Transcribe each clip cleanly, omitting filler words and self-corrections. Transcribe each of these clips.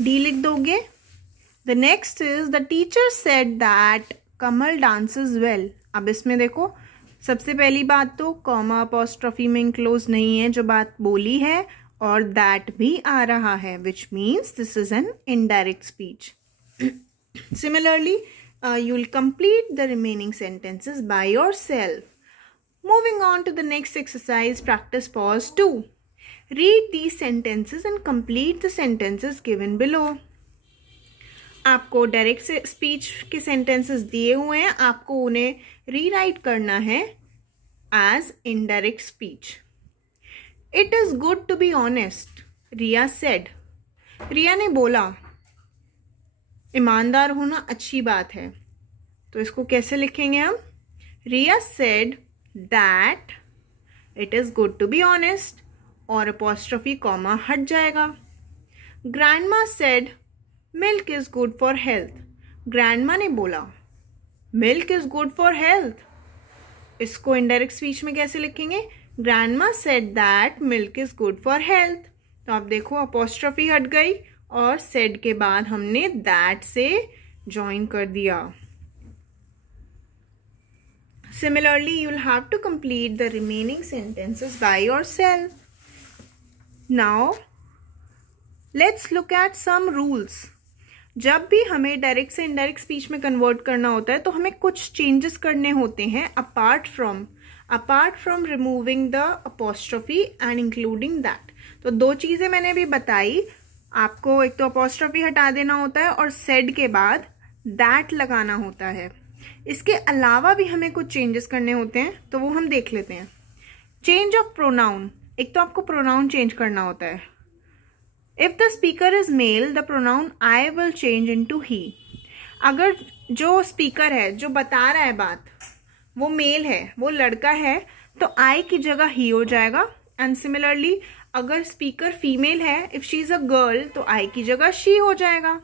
D लिख दोगे। The next is the teacher said that Kamal dances well. अब इसमें देखो, सबसे पहली बात तो कॉमा अपॉस्ट्रोफी में इंक्लोज नहीं है जो बात बोली है, और दैट भी आ रहा है, which means this is an indirect speech. Similarly you will complete the remaining sentences by yourself. Moving on to the next exercise, practice pause 2. Read these sentences and complete the sentences given below. आपको direct speech के sentences दिए हुए हैं, आपको उन्हें rewrite करना है as indirect speech. It is good to be honest, Riya said. Riya ने बोला ईमानदार होना अच्छी बात है, तो इसको कैसे लिखेंगे हम? Riya said that it is good to be honest, और अपॉस्ट्रोफी कॉमा हट जाएगा। Grandma said milk is good for health. Grandma ने बोला milk is good for health, इसको इनडायरेक्ट स्पीच में कैसे लिखेंगे? Grandma said that milk is good for health. तो आप देखो अपॉस्ट्रोफी हट गई और सेड के बाद हमने दैट से ज्वाइन कर दिया। Similarly, you'll have to complete the remaining sentences by yourself. Now, let's look at some rules. जब भी हमें डायरेक्ट से इनडायरेक्ट स्पीच में कन्वर्ट करना होता है तो हमें कुछ चेंजेस करने होते हैं apart from removing the apostrophe and including that. तो दो चीजें मैंने भी बताई, आपको एक तो अपॉस्ट्रोफी हटा देना होता है और सेड के बाद दैट लगाना होता है। इसके अलावा भी हमें कुछ चेंजेस करने होते हैं, तो वो हम देख लेते हैं। चेंज ऑफ प्रोनाउन, एक तो आपको प्रोनाउन चेंज करना होता है। If the speaker is male the pronoun I will change into he. अगर जो स्पीकर है जो बता रहा है बात वो मेल है, वो लड़का है, तो आई की जगह ही हो जाएगा। एंड सिमिलरली अगर स्पीकर फीमेल है, if she is a girl, तो आई की जगह शी हो जाएगा।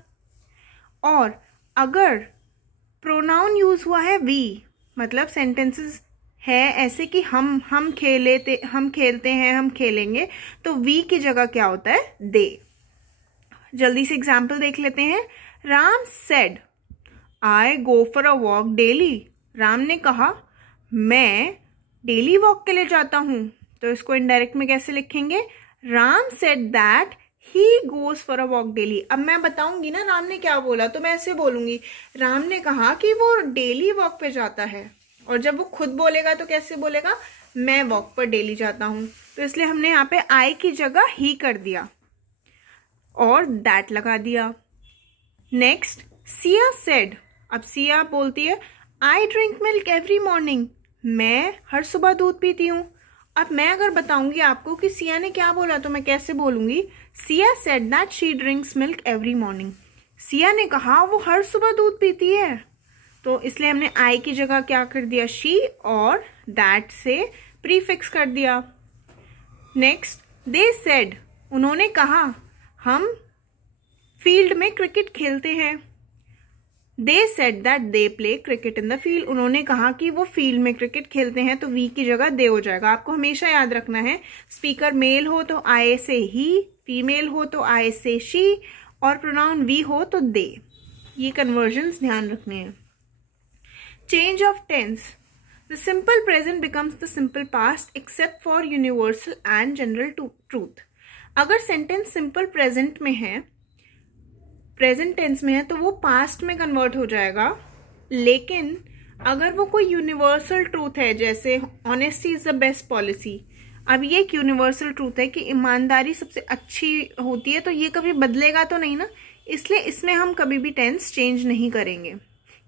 और अगर प्रोनाउन यूज हुआ है वी, मतलब सेंटेंसेस है ऐसे कि हम खेलते हैं, हम खेलेंगे, तो वी की जगह क्या होता है? दे। जल्दी से एग्जाम्पल देख लेते हैं। Ram said I go for a walk daily. Ram ने कहा मैं डेली वॉक के लिए जाता हूं, तो इसको इनडायरेक्ट में कैसे लिखेंगे? Ram said that he goes for a walk daily. अब मैं बताऊंगी ना राम ने क्या बोला, तो मैं ऐसे बोलूंगी राम ने कहा कि वो डेली वॉक पे जाता है, और जब वो खुद बोलेगा तो कैसे बोलेगा? मैं वॉक पर डेली जाता हूं। तो इसलिए हमने यहाँ पे आई की जगह ही कर दिया और दैट लगा दिया। Next, Siya said. अब सिया बोलती है I drink milk every morning. मैं हर सुबह दूध पीती हूँ। अब मैं अगर बताऊंगी आपको कि सिया ने क्या बोला, तो मैं कैसे बोलूंगी? Siya said that she drinks milk every morning. Siya ने कहा वो हर सुबह दूध पीती है, तो इसलिए हमने आई की जगह क्या कर दिया? शी, और दैट से प्रीफिक्स कर दिया। नेक्स्ट, दे सेड, उन्होंने कहा हम फील्ड में क्रिकेट खेलते हैं। They said that they play cricket in the field. उन्होंने कहा कि वो फील्ड में क्रिकेट खेलते हैं, तो वी की जगह दे हो जाएगा। आपको हमेशा याद रखना है, स्पीकर मेल हो तो आई से ही, फीमेल हो तो आई से शी, और प्रोनाउन वी हो तो दे। ये कन्वर्जन्स ध्यान रखने हैं। Change of tense, the simple present becomes the simple past except for universal and general truth. अगर सेंटेंस सिंपल प्रेजेंट में है, प्रेजेंट टेंस में है, तो वो पास्ट में कन्वर्ट हो जाएगा। लेकिन अगर वो कोई यूनिवर्सल ट्रूथ है, जैसे honesty is the best policy, अब ये एक यूनिवर्सल ट्रूथ है कि ईमानदारी सबसे अच्छी होती है, तो ये कभी बदलेगा तो नहीं ना, इसलिए इसमें हम कभी भी टेंस चेंज नहीं करेंगे।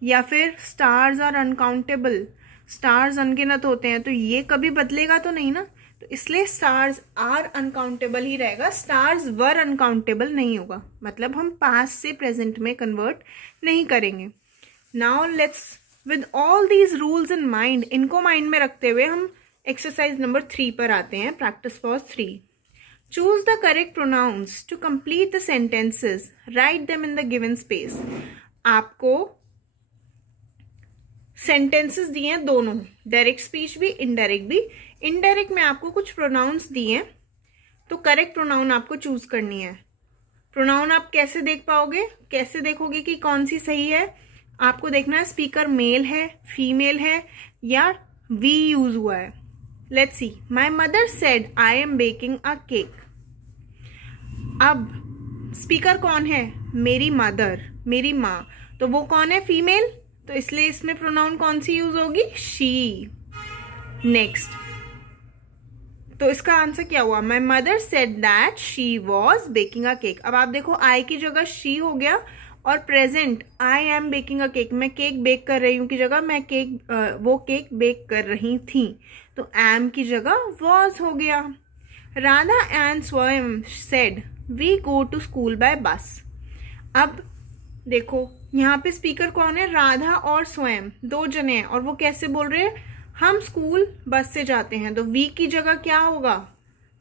या फिर स्टार्स आर अनकाउंटेबल, स्टार्स अनगिनत होते हैं, तो ये कभी बदलेगा तो नहीं ना, तो इसलिए स्टार्स आर अनकाउंटेबल ही रहेगा, स्टार्स वर अनकाउंटेबल नहीं होगा। मतलब हम पास्ट से प्रेजेंट में कन्वर्ट नहीं करेंगे। Now let's with all these rules in mind, इनको माइंड में रखते हुए हम एक्सरसाइज नंबर 3 पर आते हैं। Practice pause 3। Choose the correct pronouns to complete the sentences, write them in the given space. आपको सेंटेंसेस दिए हैं दोनों, डायरेक्ट स्पीच भी, इनडायरेक्ट भी। इनडायरेक्ट में आपको कुछ प्रोनाउंस दिए हैं, तो करेक्ट प्रोनाउन आपको चूज करनी है। प्रोनाउन आप कैसे देख पाओगे, कैसे देखोगे कि कौन सी सही है? आपको देखना है स्पीकर मेल है, फीमेल है या वी यूज हुआ है। Let's see. My mother said I am baking a cake. अब स्पीकर कौन है? मेरी मदर, मेरी माँ, तो वो कौन है? फीमेल, तो इसलिए इसमें प्रोनाउन कौन सी यूज होगी? शी। नेक्स्ट, तो इसका आंसर क्या हुआ? My mother said that she was baking a cake. अब आप देखो आई की जगह शी हो गया और present I am baking a cake, मैं केक बेक कर रही हूं की जगह मैं वो केक बेक कर रही थी, तो एम की जगह वॉज हो गया। Radha and Swayam said we go to school by bus. अब देखो यहाँ पे स्पीकर कौन है? राधा और स्वयं, दो जने हैं और वो कैसे बोल रहे हैं? हम स्कूल बस से जाते हैं, तो वी की जगह क्या होगा?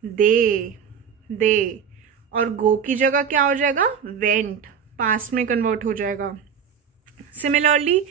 दे। और गो की जगह क्या हो जाएगा? वेंट, पास्ट में कन्वर्ट हो जाएगा। सिमिलरली